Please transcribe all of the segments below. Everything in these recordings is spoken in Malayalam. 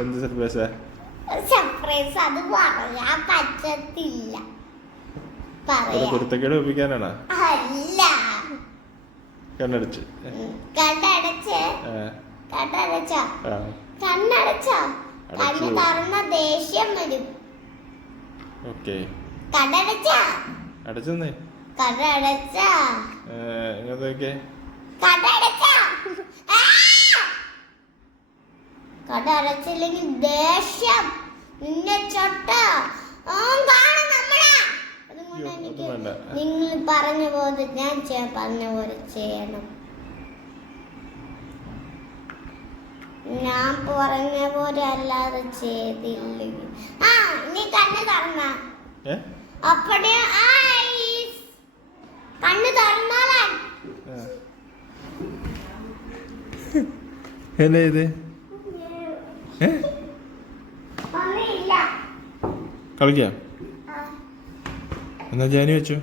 എന്ത് കട സർപ്രൈസ് അത് പറയാൻ പറ്റത്തില്ല. അത് പറയാ. കുരുത്തക്കേട് ഒപ്പിക്കാനാണോ? അല്ല. കണ്ണടിച്ച്. ഉം. കണ്ണടച്ച്. ആ, കണ്ണടച്ച? ആ. കണ്ണടച്ച? കണ്ണ് അടച്ചു. തുറന്ന ദേഷ്യം വരും. ഓക്കെ. കണ്ണടച്ച? അടച്ചെന്നേ. കണ്ണടച്ച? ഇങ്ങനത്തെ കണ്ണടച്ച ആ! കണ്ണടച്ചില്ലെങ്കിൽ ദേഷ്യം. നിന്നെ ചൊട്ട. അതുകൊണ്ട് എനിക്ക് നിങ്ങൾ പറഞ്ഞ പോലെ ഞാൻ പറഞ്ഞ പോലെ ചെയ്യണം. ഞാൻ പറഞ്ഞ പോലെ അല്ലാതെ ചെയ്തില്ലെങ്കിൽ. ആ നീ കണ്ണ് തുറന്ന. ഐസ്. കണ്ണ് തുറന്നാലാൻ ആ. എന്നാ ഇത് ഏ? കളിക്കാം? എന്നാ ജാനി വെച്ചു.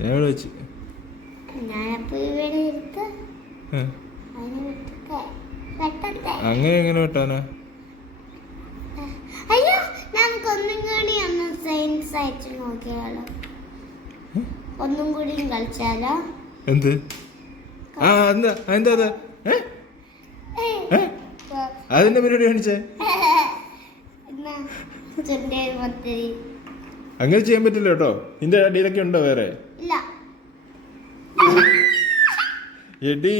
ഞാൻ ഇവിടെ വെച്ച്. അങ്ങനെ എങ്ങനെ വെട്ടാനാ അയ്യോ നമുക്ക് ഒന്നും കൂടി ഒന്ന് ആയിട്ട് നോക്കിയാലോ? ഒന്നും കൂടി കളിച്ചാലോ? എന്ത്? ആ എന്താ? എന്താ അത്? അതിന്റെ പരിപാടി കാണിച്ചേ? അങ്ങനെ ചെയ്യാൻ പറ്റില്ല കേട്ടോ. നിന്റെ അടിയിലൊക്കെ ഉണ്ടോ വേറെ? ഇല്ല. എടീ.